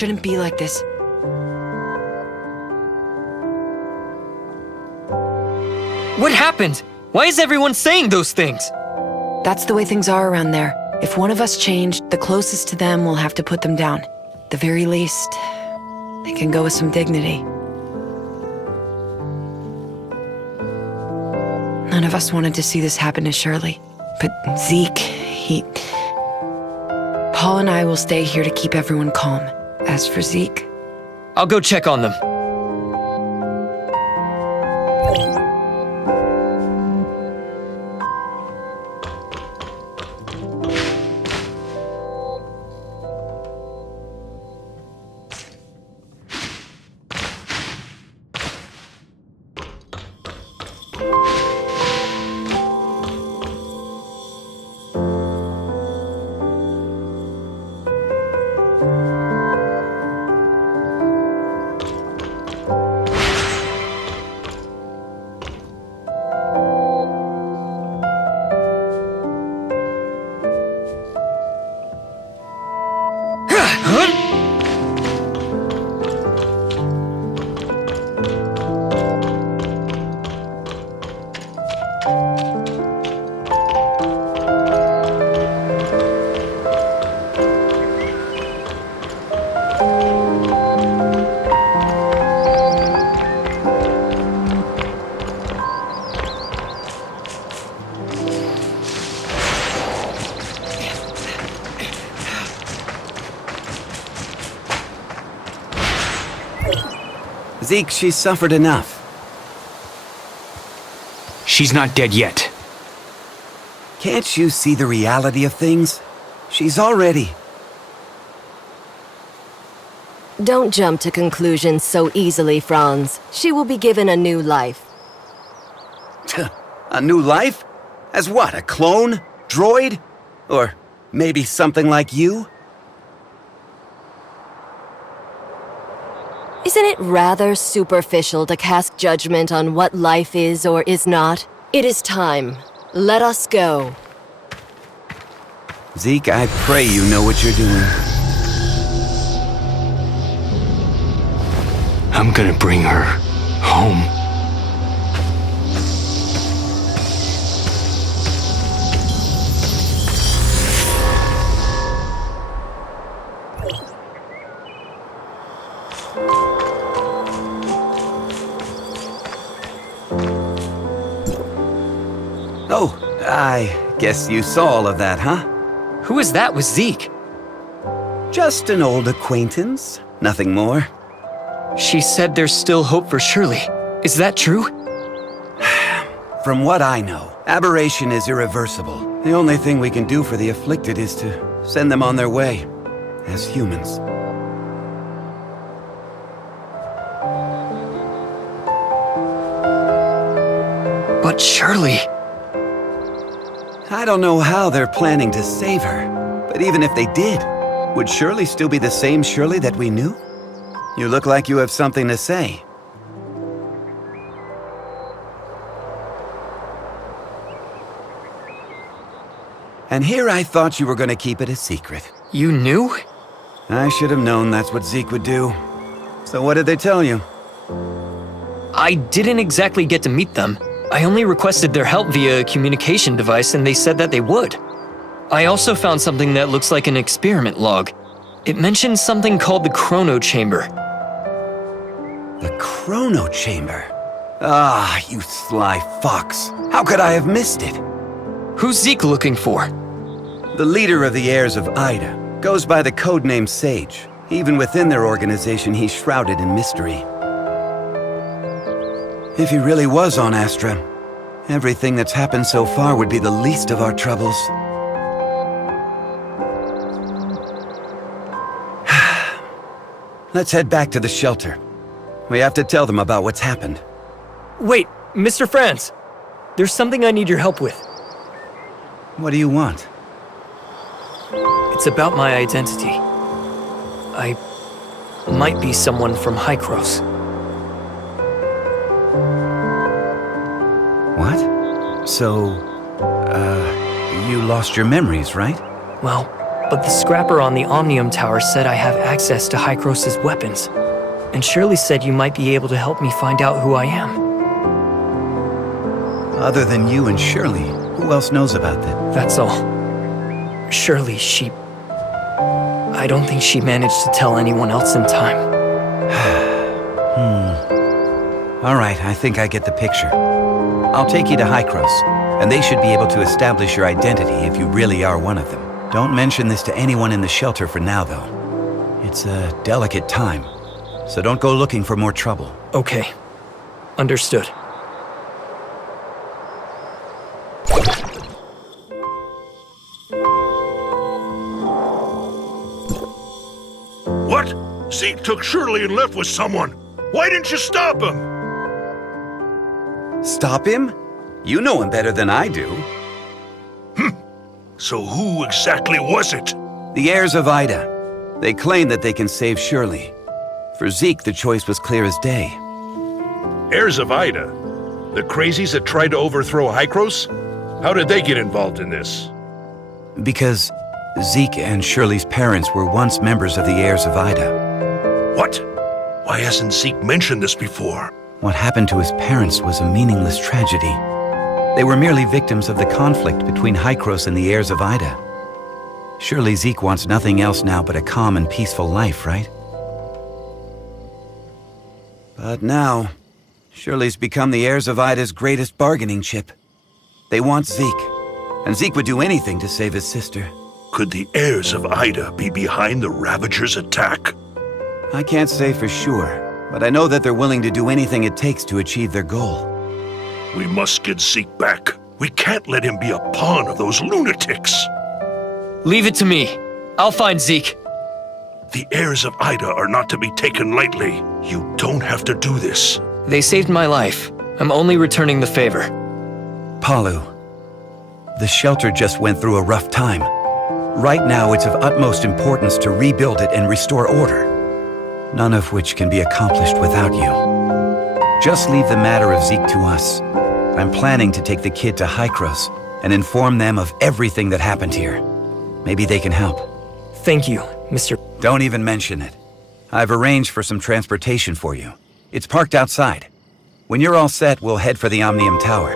shouldn't be like this. What happened? Why is everyone saying those things? That's the way things are around there. If one of us changed, the closest to them will have to put them down. At the very least, they can go with some dignity. None of us wanted to see this happen to Shirley. But Zeke, Paul and I will stay here to keep everyone calm. As for Zeke... I'll go check on them. Zeke, she's suffered enough. She's not dead yet. Can't you see the reality of things? She's already... Don't jump to conclusions so easily, Franz. She will be given a new life. A new life? As what, a clone? Droid? Or maybe something like you? Isn't it rather superficial to cast judgment on what life is or is not? It is time. Let us go. Zeke, I pray you know what you're doing. I'm gonna bring her home. Oh, I guess you saw all of that, huh? Who is that with Zeke? Just an old acquaintance, nothing more. She said there's still hope for Shirley. Is that true? From what I know, aberration is irreversible. The only thing we can do for the afflicted is to send them on their way, as humans. But Shirley... I don't know how they're planning to save her, but even if they did, would Shirley still be the same Shirley that we knew? You look like you have something to say. And here I thought you were going to keep it a secret. You knew? I should have known that's what Zeke would do. So what did they tell you? I didn't exactly get to meet them. I only requested their help via a communication device and they said that they would. I also found something that looks like an experiment log. It mentions something called the Chrono Chamber. The Chrono Chamber? Ah, you sly fox. How could I have missed it? Who's Zeke looking for? The leader of the heirs of Ida goes by the codename Sage. Even within their organization, he's shrouded in mystery. If he really was on Astra, everything that's happened so far would be the least of our troubles. Let's head back to the shelter. We have to tell them about what's happened. Wait, Mr. Franz. There's something I need your help with. What do you want? It's about my identity. I might be someone from Hykros. What? So, you lost your memories, right? Well, but the scrapper on the Omnium Tower said I have access to Hykros' weapons. And Shirley said you might be able to help me find out who I am. Other than you and Shirley, who else knows about that? That's all. Shirley, I don't think she managed to tell anyone else in time. All right, I think I get the picture. I'll take you to Hykros, and they should be able to establish your identity if you really are one of them. Don't mention this to anyone in the shelter for now, though. It's a delicate time, so don't go looking for more trouble. Okay. Understood. What? Zeke took Shirley and left with someone. Why didn't you stop him? Stop him? You know him better than I do. So who exactly was it? The heirs of Ida. They claim that they can save Shirley. For Zeke, the choice was clear as day. Heirs of Ida? The crazies that tried to overthrow Hykros? How did they get involved in this? Because Zeke and Shirley's parents were once members of the heirs of Ida. What? Why hasn't Zeke mentioned this before? What happened to his parents was a meaningless tragedy. They were merely victims of the conflict between Hykros and the heirs of Ida. Surely Zeke wants nothing else now but a calm and peaceful life, right? But now, Shirley's become the heirs of Ida's greatest bargaining chip. They want Zeke, and Zeke would do anything to save his sister. Could the heirs of Ida be behind the Ravagers' attack? I can't say for sure, but I know that they're willing to do anything it takes to achieve their goal. We must get Zeke back. We can't let him be a pawn of those lunatics. Leave it to me. I'll find Zeke. The heirs of Ida are not to be taken lightly. You don't have to do this. They saved my life. I'm only returning the favor. Palu, the shelter just went through a rough time. Right now, it's of utmost importance to rebuild it and restore order, none of which can be accomplished without you. Just leave the matter of Zeke to us. I'm planning to take the kid to Hykros and inform them of everything that happened here. Maybe they can help. Thank you, Mr. Don't even mention it. I've arranged for some transportation for you. It's parked outside. When you're all set, we'll head for the Omnium Tower.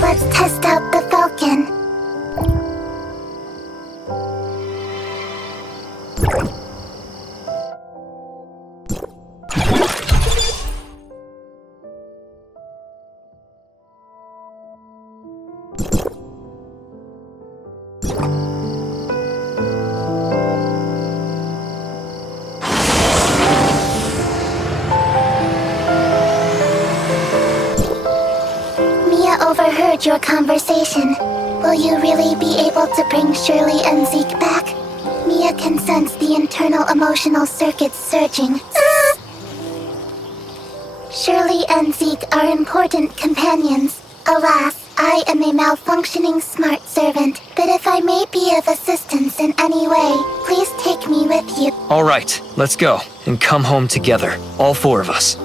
Let's test out the Falcon. Overheard your conversation. Will you really be able to bring Shirley and Zeke back? Mia can sense the internal emotional circuits surging. Shirley and Zeke are important companions. Alas, I am a malfunctioning smart servant, but if I may be of assistance in any way, please take me with you. All right, let's go and come home together, all four of us.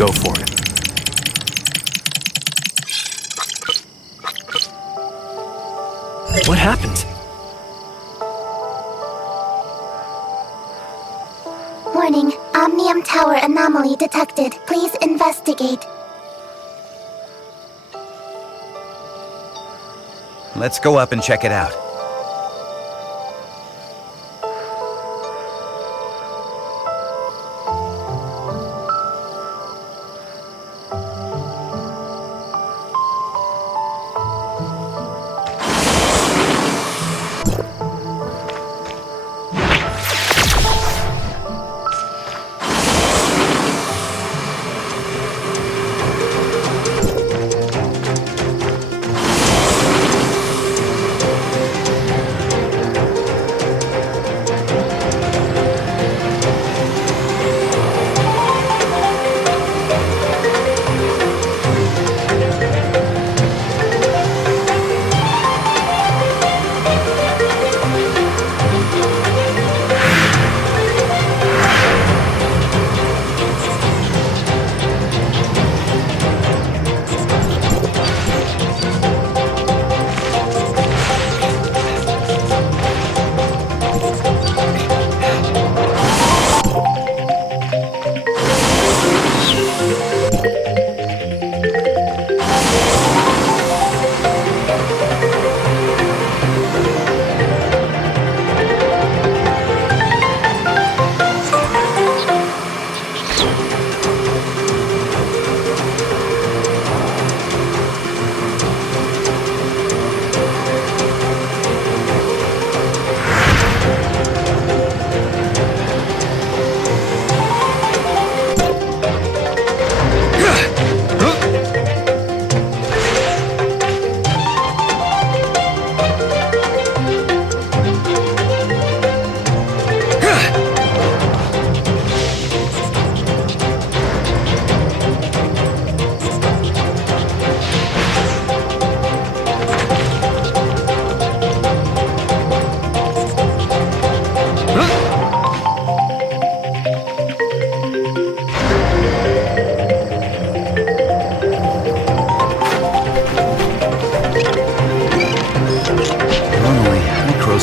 Go for it. What happened? Warning, Omnium Tower anomaly detected. Please investigate. Let's go up and check it out.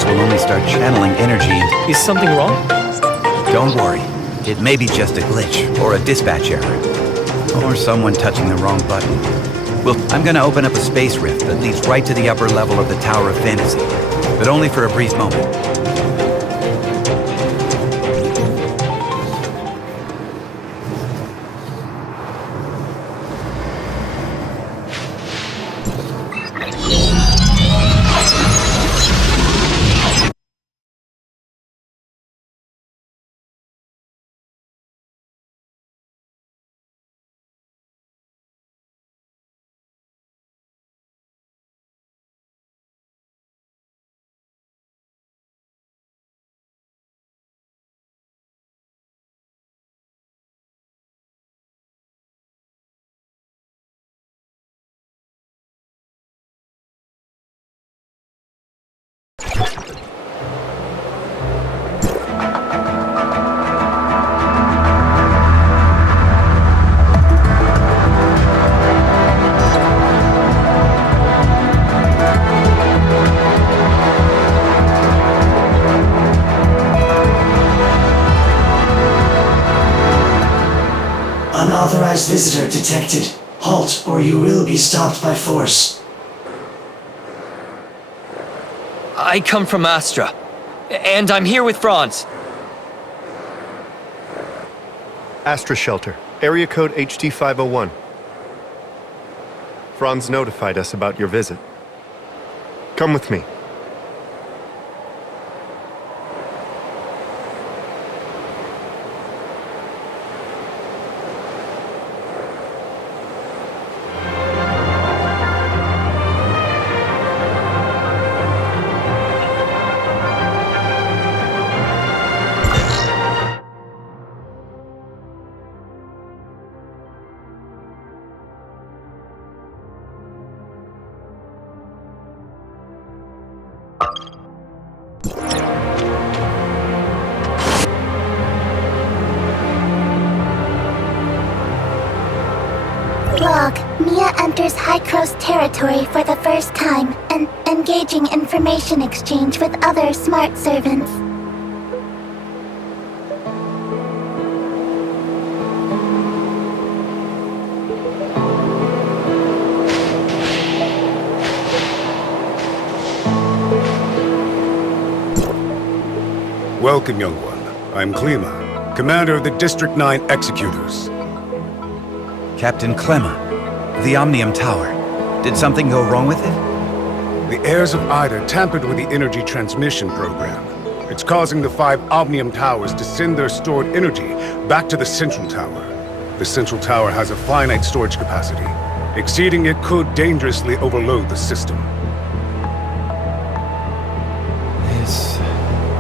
Will only start channeling energy and... Is something wrong? Don't worry. It may be just a glitch, or a dispatch error. Or someone touching the wrong button. Well, I'm gonna open up a space rift that leads right to the upper level of the Tower of Fantasy. But only for a brief moment. Unauthorized visitor detected. Halt, or you will be stopped by force. I come from Astra, and I'm here with Franz. Astra Shelter, area code HT501. Franz notified us about your visit. Come with me. Log. Mia enters Hycros territory for the first time and engaging information exchange with other smart servants. Welcome, young one. I'm Klima, commander of the District 9 Executors. Captain Clemma, the Omnium Tower. Did something go wrong with it? The heirs of Ida tampered with the energy transmission program. It's causing the 5 Omnium Towers to send their stored energy back to the Central Tower. The Central Tower has a finite storage capacity. Exceeding it could dangerously overload the system. This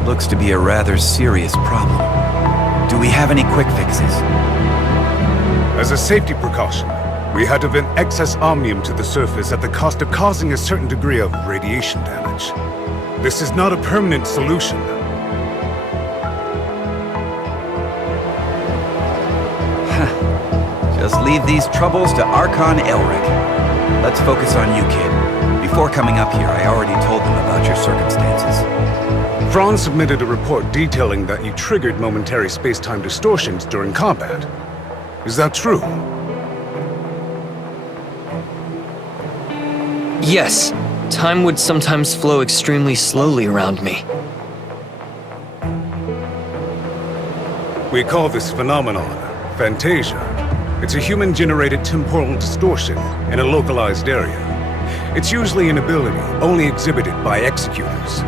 looks to be a rather serious problem. Do we have any quick fixes? As a safety precaution, we had to vent excess omnium to the surface at the cost of causing a certain degree of radiation damage. This is not a permanent solution. Just leave these troubles to Archon Elric. Let's focus on you, kid. Before coming up here, I already told them about your circumstances. Franz submitted a report detailing that you triggered momentary space-time distortions during combat. Is that true? Yes, time would sometimes flow extremely slowly around me. We call this phenomenon Phantasia. It's a human-generated temporal distortion in a localized area. It's usually an ability only exhibited by executors.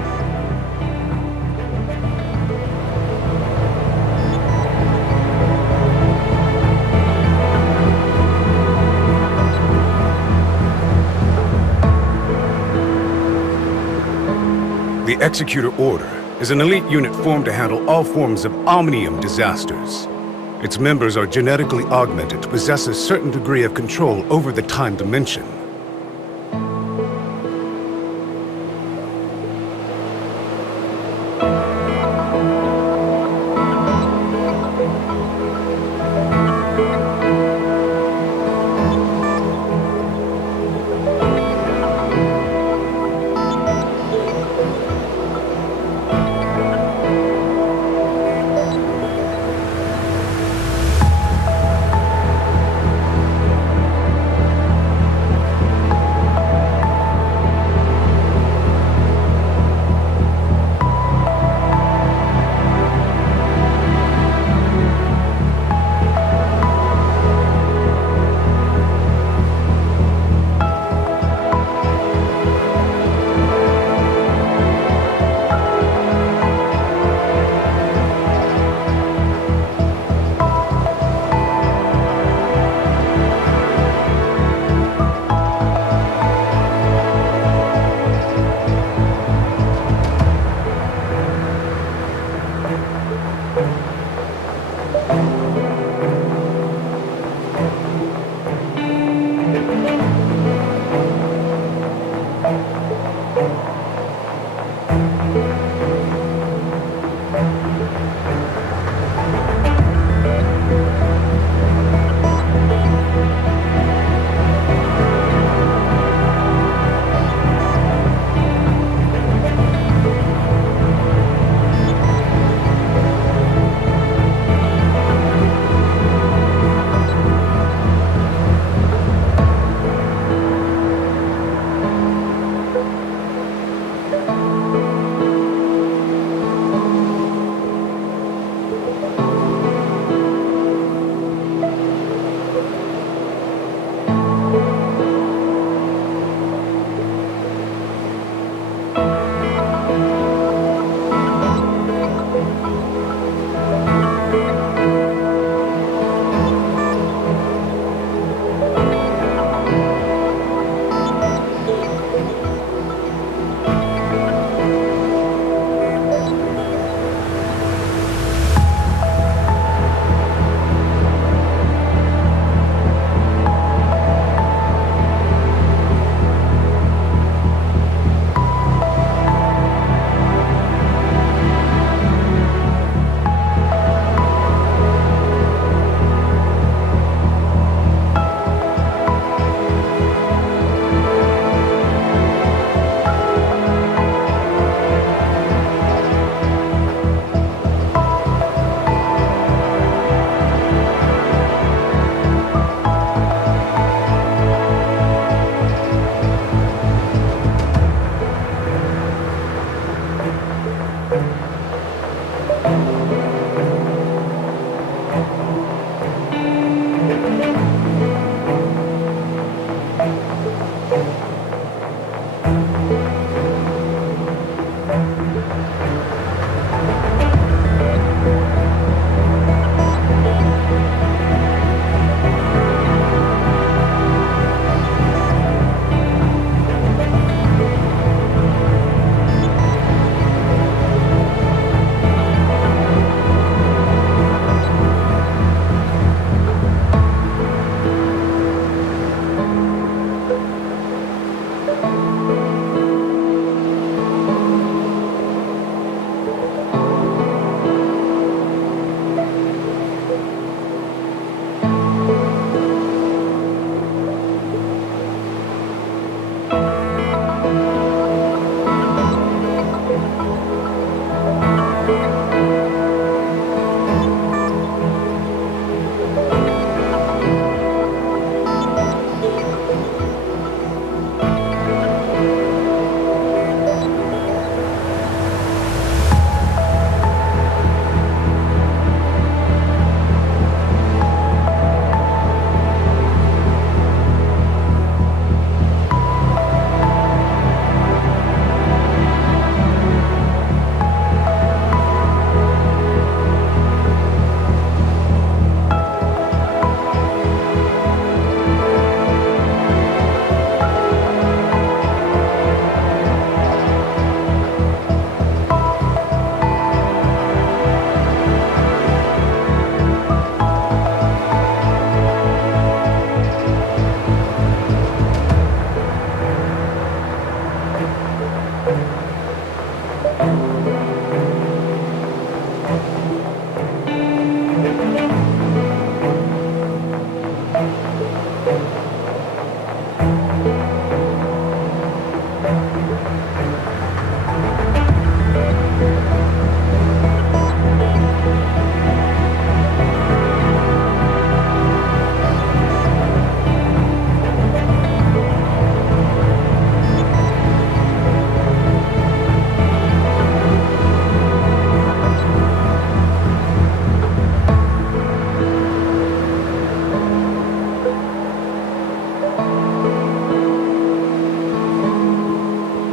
The Executor Order is an elite unit formed to handle all forms of omnium disasters. Its members are genetically augmented to possess a certain degree of control over the time dimension.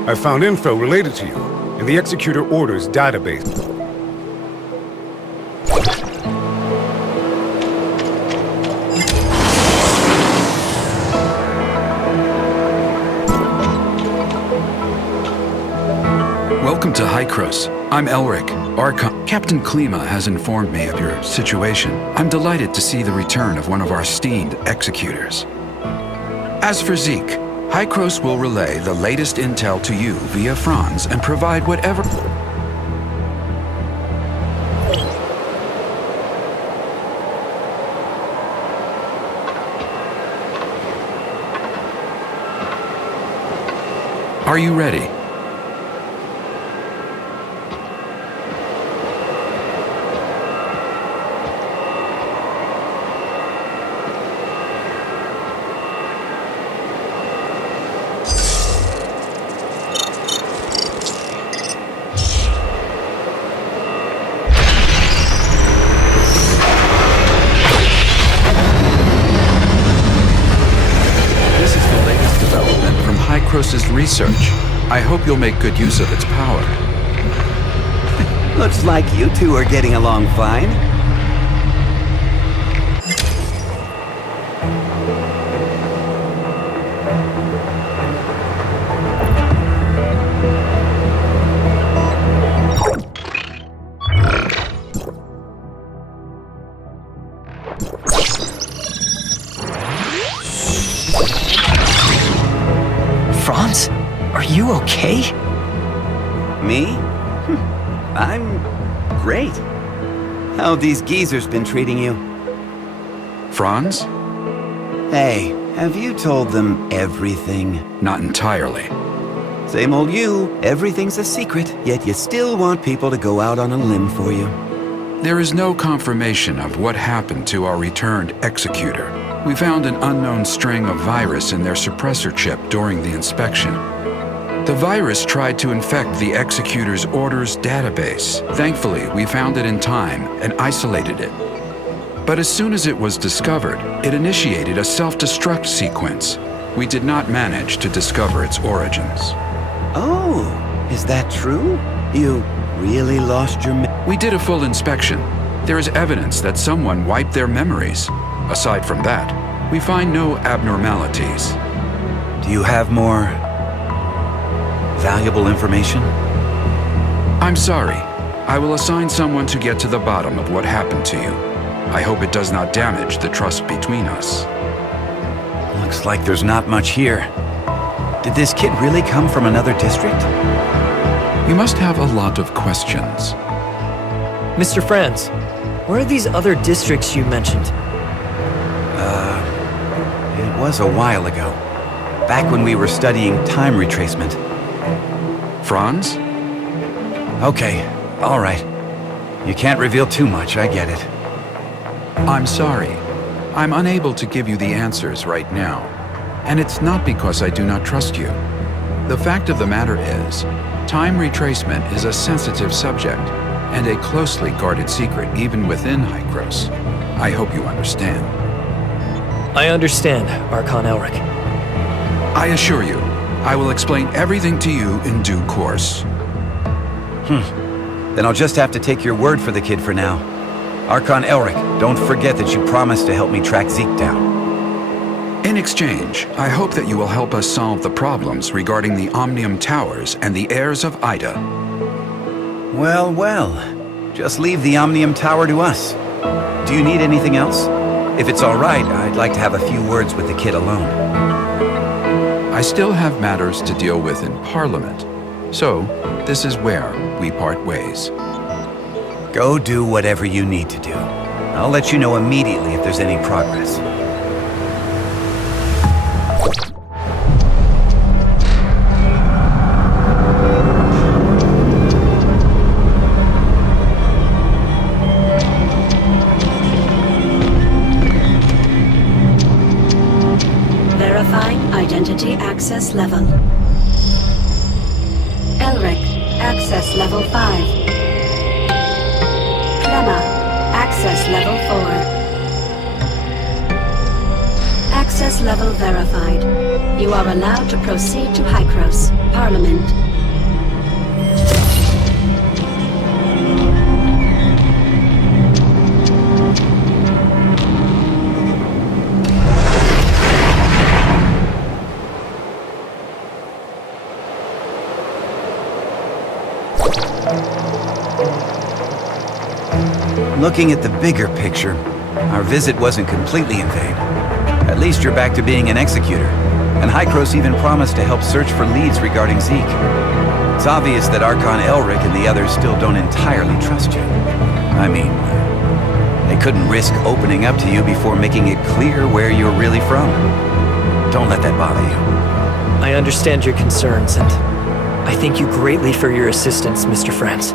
I found info related to you in the Executor Orders database. Welcome to Hykros. I'm Elric, Archon. Captain Klima has informed me of your situation. I'm delighted to see the return of one of our esteemed executors. As for Zeke, Hykros will relay the latest intel to you via Franz and provide whatever... Are you ready? Hykros' research. I hope you'll make good use of its power. Looks like you two are getting along fine. Franz, are you okay? Me? I'm great. How have these geezers been treating you? Franz? Hey, have you told them everything? Not entirely. Same old you. Everything's a secret, yet you still want people to go out on a limb for you. There is no confirmation of what happened to our returned executor. We found an unknown string of virus in their suppressor chip during the inspection. The virus tried to infect the executor's orders database. Thankfully, we found it in time and isolated it. But as soon as it was discovered, it initiated a self-destruct sequence. We did not manage to discover its origins. Oh, is that true? You really lost your We did a full inspection. There is evidence that someone wiped their memories. Aside from that, we find no abnormalities. Do you have more valuable information? I'm sorry. I will assign someone to get to the bottom of what happened to you. I hope it does not damage the trust between us. Looks like there's not much here. Did this kid really come from another district? You must have a lot of questions. Mr. Franz, where are these other districts you mentioned? It was a while ago. Back when we were studying time retracement. Franz? Okay, all right. You can't reveal too much, I get it. I'm sorry. I'm unable to give you the answers right now. And it's not because I do not trust you. The fact of the matter is, time retracement is a sensitive subject and a closely guarded secret even within Hykros. I hope you understand. I understand, Archon Elric. I assure you, I will explain everything to you in due course. Then I'll just have to take your word for the kid for now. Archon Elric, don't forget that you promised to help me track Zeke down. In exchange, I hope that you will help us solve the problems regarding the Omnium Towers and the heirs of Ida. Well, well. Just leave the Omnium Tower to us. Do you need anything else? If it's all right, I'd like to have a few words with the kid alone. I still have matters to deal with in Parliament, so this is where we part ways. Go do whatever you need to do. I'll let you know immediately if there's any progress. Verifying identity access level. Elric, access level 5. Clemma, access level 4. Access level verified. You are allowed to proceed to Hykros, Parliament. Looking at the bigger picture, our visit wasn't completely in vain. At least you're back to being an executor, and Hykros even promised to help search for leads regarding Zeke. It's obvious that Archon Elric and the others still don't entirely trust you. I mean, they couldn't risk opening up to you before making it clear where you're really from. Don't let that bother you. I understand your concerns, and I thank you greatly for your assistance, Mr. Franz.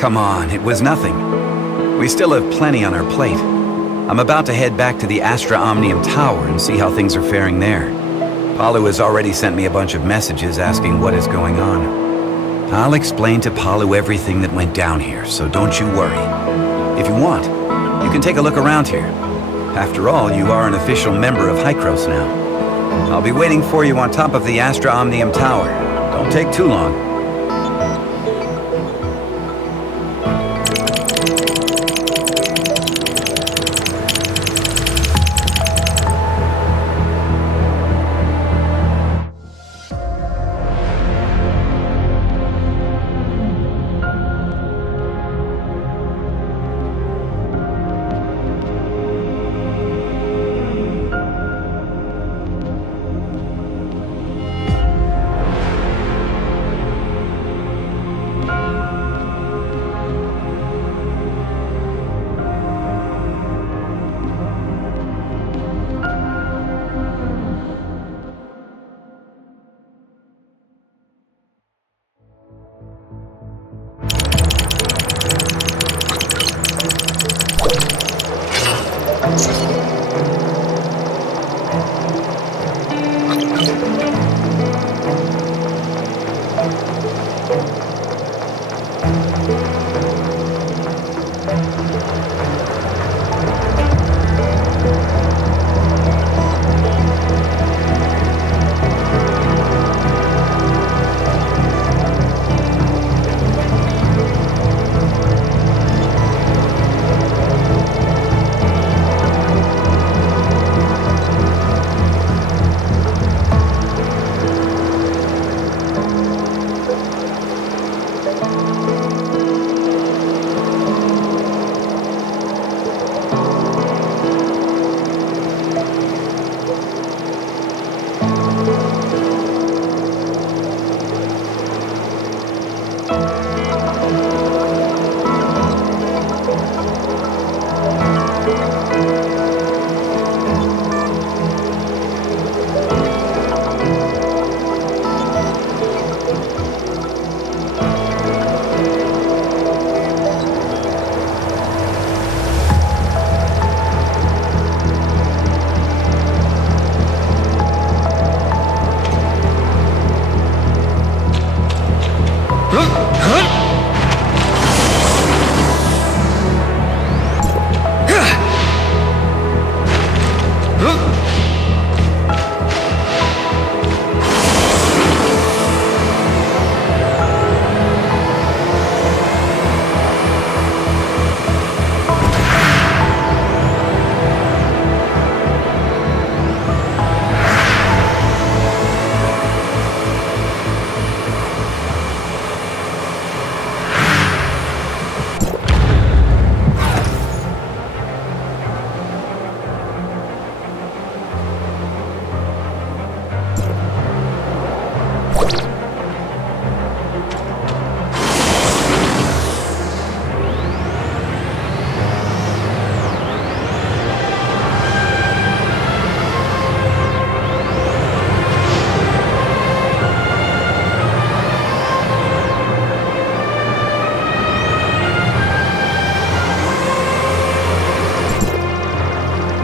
Come on, it was nothing. We still have plenty on our plate. I'm about to head back to the Astra Omnium Tower and see how things are faring there. Palu has already sent me a bunch of messages asking what is going on. I'll explain to Palu everything that went down here, so don't you worry. If you want, you can take a look around here. After all, you are an official member of Hykros now. I'll be waiting for you on top of the Astra Omnium Tower. Don't take too long.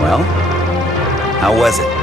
Well, how was it?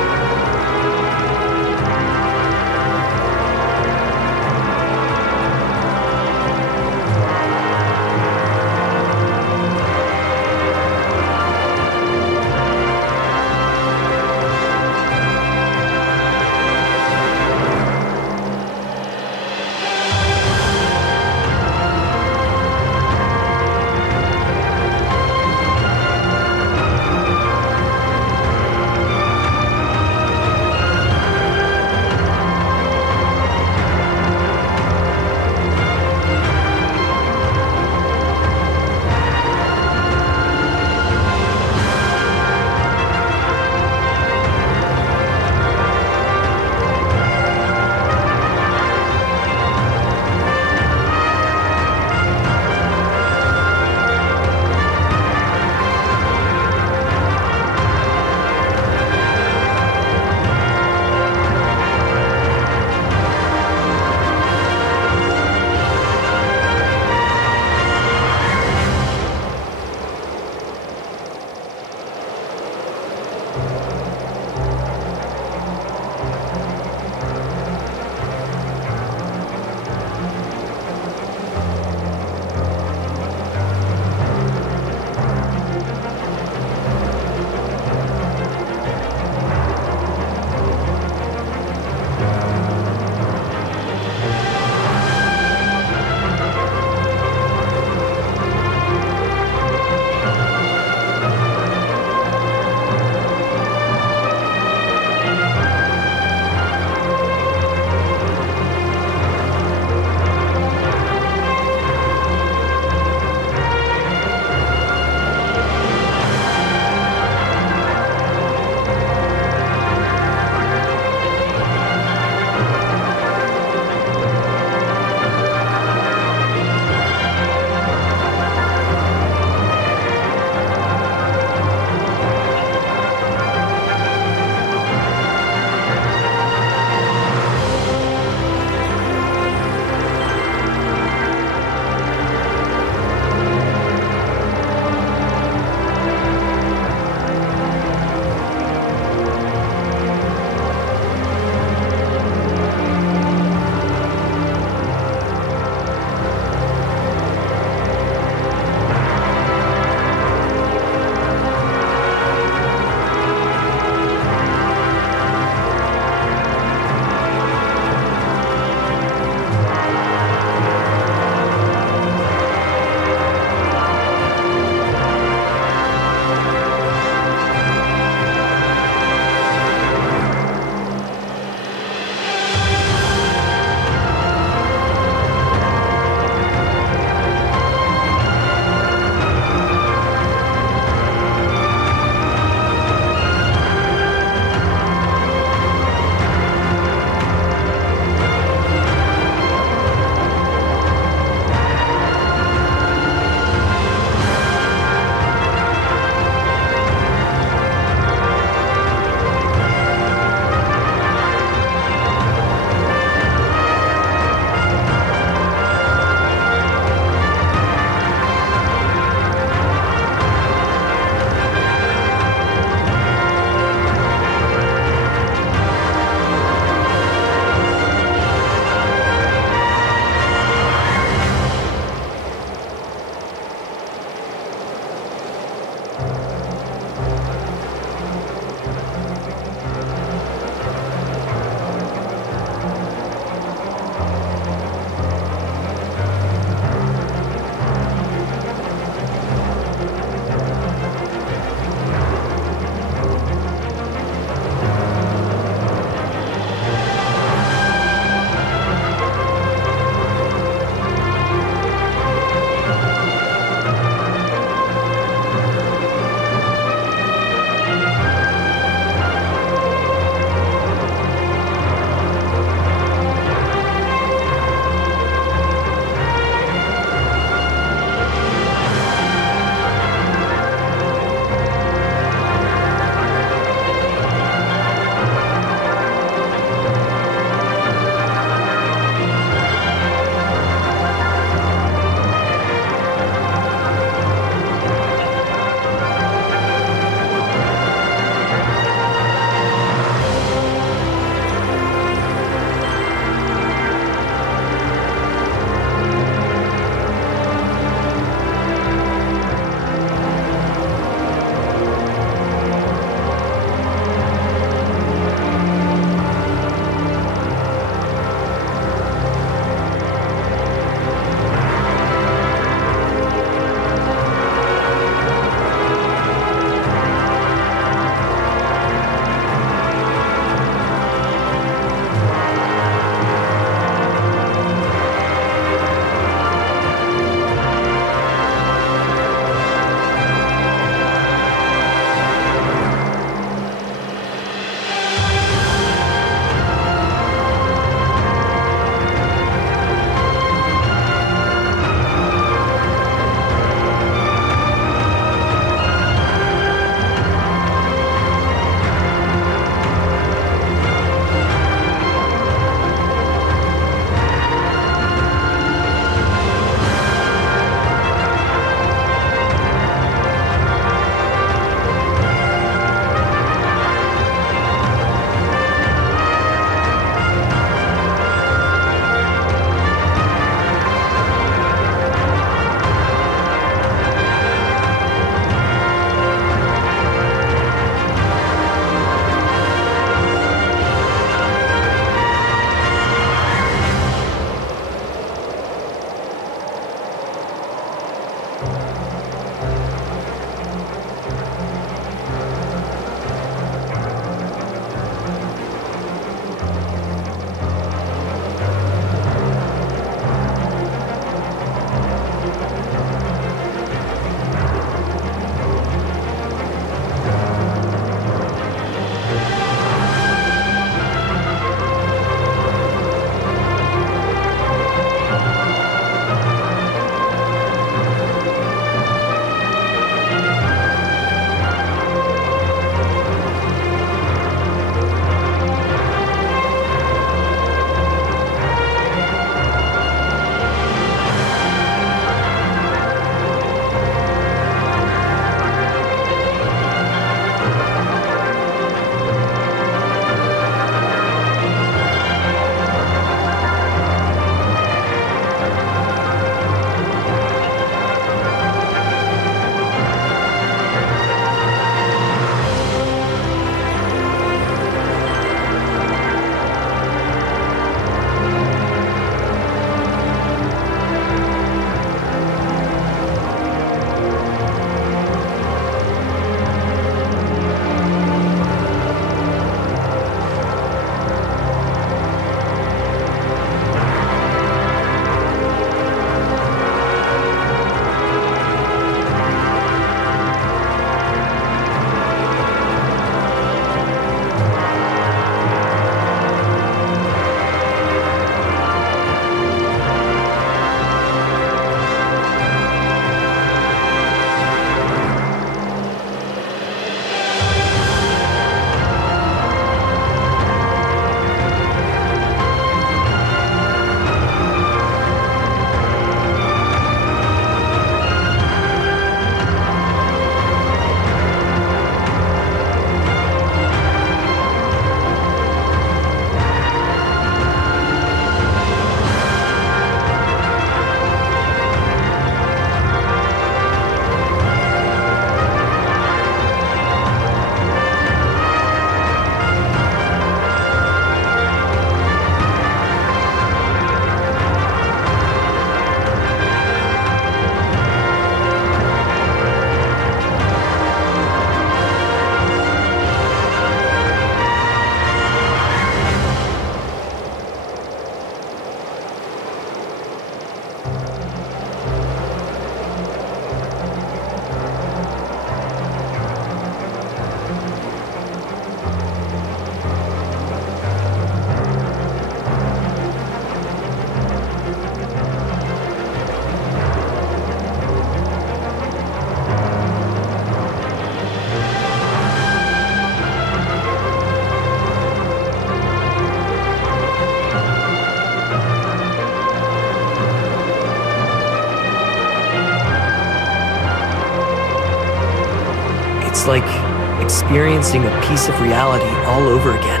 was like experiencing a piece of reality all over again.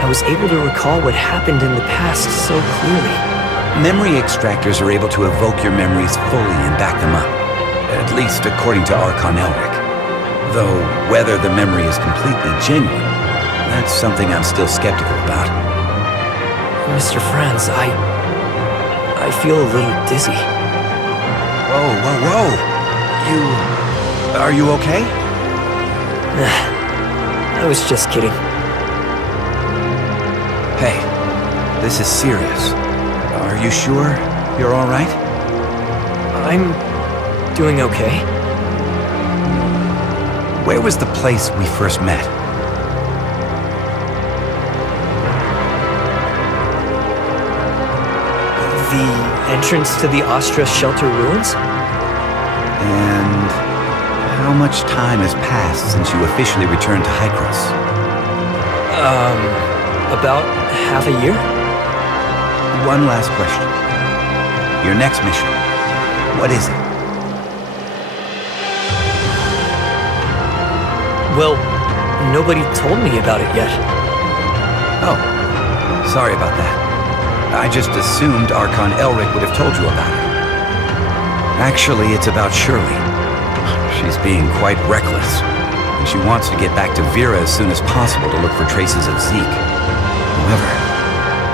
I was able to recall what happened in the past so clearly. Memory extractors are able to evoke your memories fully and back them up. At least according to Archon Elric. Though whether the memory is completely genuine, that's something I'm still skeptical about. Mr. Franz, I feel a little dizzy. Whoa. Are you okay? I was just kidding. Hey, this is serious. Are you sure you're all right? I'm doing okay. Where was the place we first met? The entrance to the Astra shelter ruins? And how much time has passed since you officially returned to Hykros? About half a year? One last question. Your next mission, what is it? Well, nobody told me about it yet. Oh, sorry about that. I just assumed Archon Elric would have told you about it. Actually, it's about Shirley. She's being quite reckless, and she wants to get back to Vera as soon as possible to look for traces of Zeke. However,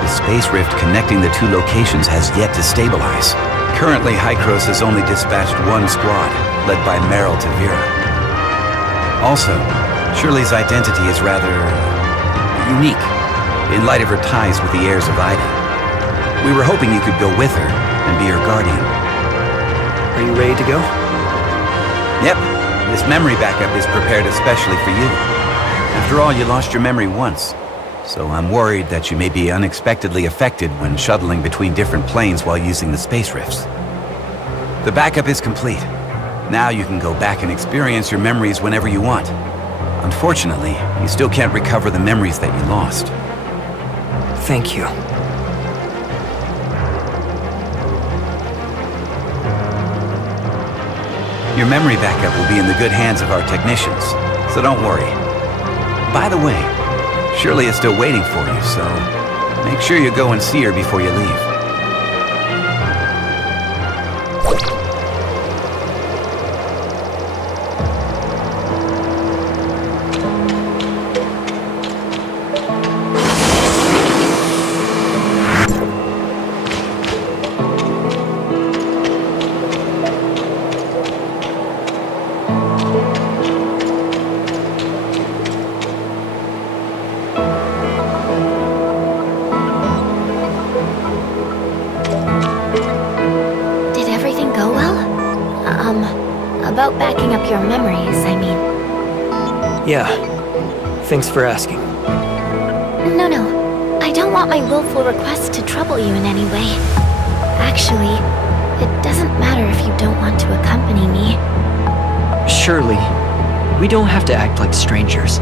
the space rift connecting the two locations has yet to stabilize. Currently, Hykros has only dispatched one squad, led by Meryl to Vera. Also, Shirley's identity is rather unique, in light of her ties with the heirs of Ida. We were hoping you could go with her and be her guardian. Are you ready to go? Yep, this memory backup is prepared especially for you. After all, you lost your memory once, so I'm worried that you may be unexpectedly affected when shuttling between different planes while using the space rifts. The backup is complete. Now you can go back and experience your memories whenever you want. Unfortunately, you still can't recover the memories that you lost. Thank you. Your memory backup will be in the good hands of our technicians, so don't worry. By the way, Shirley is still waiting for you, so make sure you go and see her before you leave. About backing up your memories, I mean. Yeah. Thanks for asking. No. I don't want my willful request to trouble you in any way. Actually, it doesn't matter if you don't want to accompany me. Shirley, we don't have to act like strangers.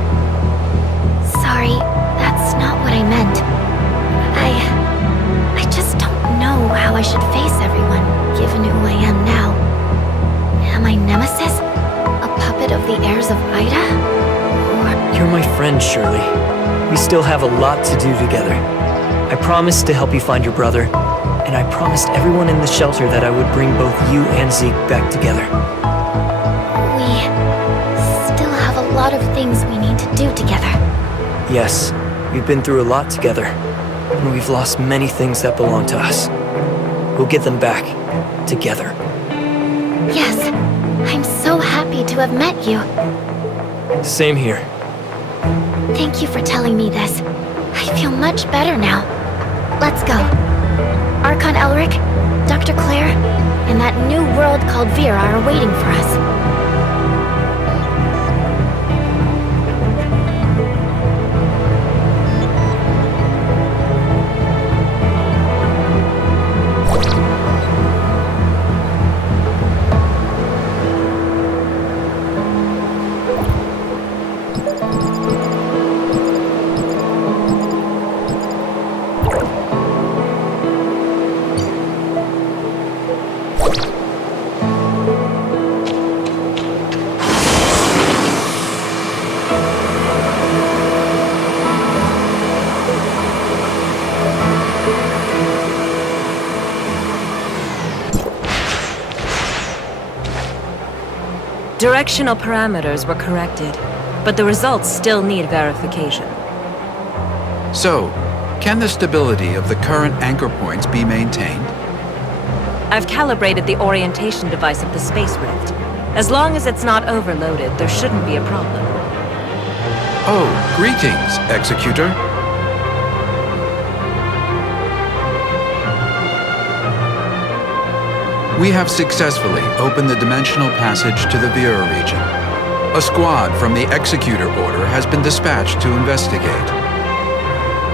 Sorry, that's not what I meant. I just don't know how I should face everyone, given who I am now. Am I Nemesis? A puppet of the heirs of Ida? Or... You're my friend, Shirley. We still have a lot to do together. I promised to help you find your brother, and I promised everyone in the shelter that I would bring both you and Zeke back together. We still have a lot of things we need to do together. Yes, we've been through a lot together, and we've lost many things that belong to us. We'll get them back, together. Yes, I'm so happy to have met you. Same here. Thank you for telling me this. I feel much better now. Let's go. Archon Elric, Dr. Claire, and that new world called Vera are waiting for us. Directional parameters were corrected, but the results still need verification. So, can the stability of the current anchor points be maintained? I've calibrated the orientation device of the Space Rift. As long as it's not overloaded, there shouldn't be a problem. Oh, greetings, Executor. We have successfully opened the dimensional passage to the Vera region. A squad from the Executor Order has been dispatched to investigate.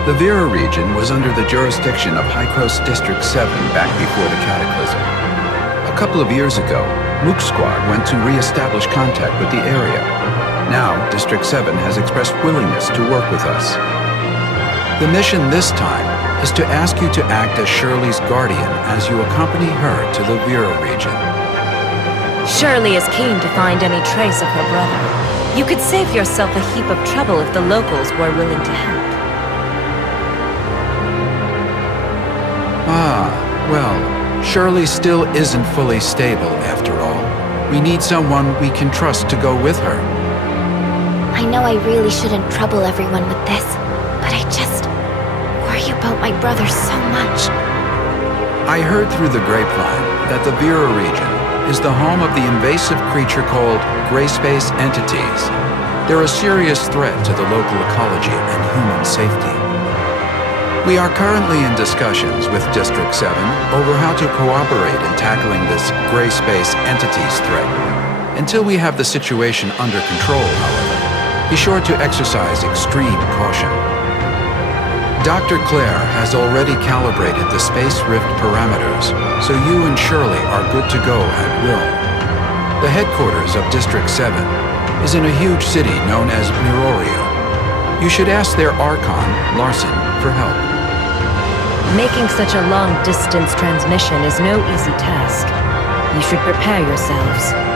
The Vera region was under the jurisdiction of Hykros District 7 back before the Cataclysm. A couple of years ago, Mook's squad went to re-establish contact with the area. Now, District 7 has expressed willingness to work with us. The mission this time is to ask you to act as Shirley's guardian as you accompany her to the Vera region. Shirley is keen to find any trace of her brother. You could save yourself a heap of trouble if the locals were willing to help. Ah, well, Shirley still isn't fully stable after all. We need someone we can trust to go with her. I know I really shouldn't trouble everyone with this, but I just worry about my brother so much. I heard through the grapevine that the Vera region is the home of the invasive creature called gray space entities. They're a serious threat to the local ecology and human safety. We are currently in discussions with District 7 over how to cooperate in tackling this gray space entities threat. Until we have the situation under control, however, be sure to exercise extreme caution. Dr. Claire has already calibrated the Space Rift parameters, so you and Shirley are good to go at will. The headquarters of District 7 is in a huge city known as Miroria. You should ask their Archon, Larson, for help. Making such a long-distance transmission is no easy task. You should prepare yourselves.